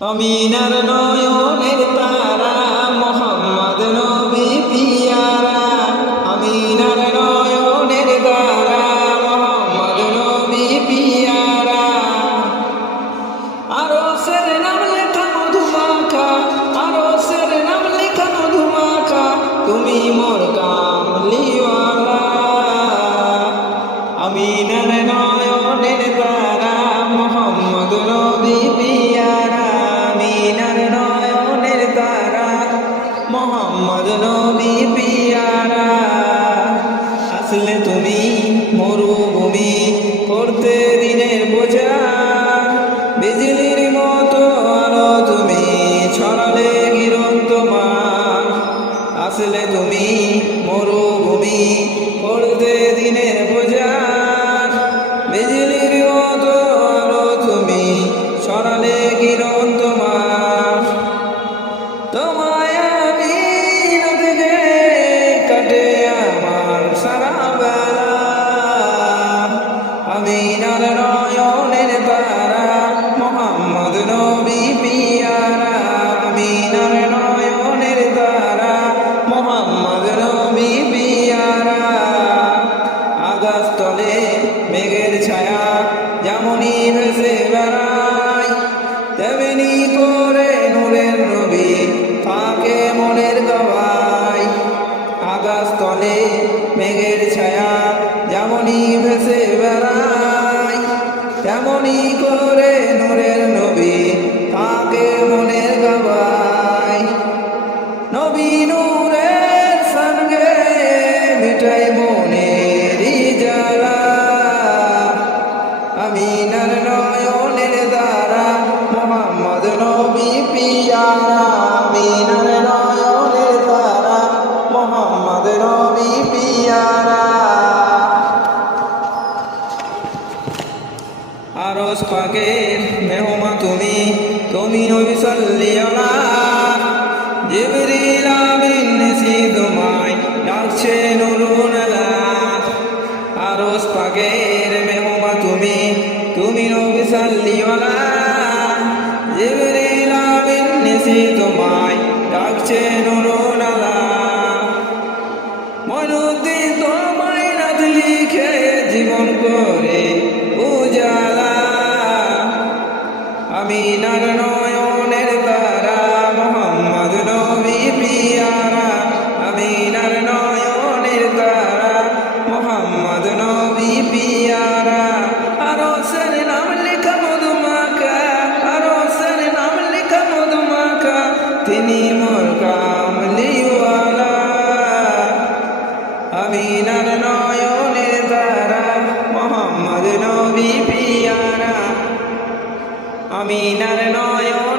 আমিনার নয়নের তারা মোহাম্মদ নবী পিয়ারা। আমিনার নয়নের তারা মোহাম্মদ নবী পিয়ারা। আরশের নাম লেখা মধুমাখা, আরশের নাম লেখা মধুমাখা, তুমি মোর কামলিওয়ালা। আমিনার নয়নের তারা মোহাম্মদ নবী পিয়ারা। আমিনার নয়নের তারা মোহাম্মদ নবী পিয়ারা। আসলে তুমি মরুভূমি করতে দিনের বোঝা, বিজলির মতো আলো তুমি ছড়ালে কিরণ তোমার। আসলে তুমি মরুভূমি করতে দিনের বোঝা, বিজলির মতো আলো তুমি ছড়ালে কিরণ তোমার। তোমায় আমি নদীতে কাটে আমার সারা বেলা। আমিনার নয়নের তারা মোহাম্মদ নবী পিয়ারা। আমিনার নয়নের তারা মোহাম্মদ নবী পিয়ারা। আকাশতলে মেঘের ছায়া যেমনই ভেসে বেড়ায়, তেমনি করে নূরের নবী থাকে মনের গাওয়ায়। আকাশতলে মেঘের ছায়া যেমনই ভেসে বেড়ায়, তেমনি করে নূরের নবী থাকে মনের গাওয়ায়। নবী নূরের সঙ্গে মিটাই মনেরই জ্বালা। আমিনার নয়নের দ্বারা মোহাম্মদ নবী পিয়ারা। আমিনার নয়নের দ্বারা মোহাম্মদ নবী পিয়ারা। আরশ পাকের মেহমা তুমি, তুমি নবী সাল্লিয়ালা। জিবরিল আমিন নেসি তোমায় ডাকছে নুরুন আলা। আরশ পাকের মেহমা তুমি, তুমি নবী সাল্লিয়ালা। জিবরিল আমিন নেসি তোমায় ডাকছে নুরুন আলা। মনুদ্দিন তোমায় নাত লিখে জীবন করে উজালা। আমিনার নয়নের তারা মোহাম্মদ নবী পিয়ারা। আমিনার নয়নের তারা মোহাম্মদ নবী পিয়ারা। আরশের নাম লেখা মধুমাখা, আরশের নাম লেখা মধুমাখা, তিনি মোর কামলিওয়ালা। আমিনার নয়নের তারা মোহাম্মদ নবী পিয়ারা। আমিনার নয়ন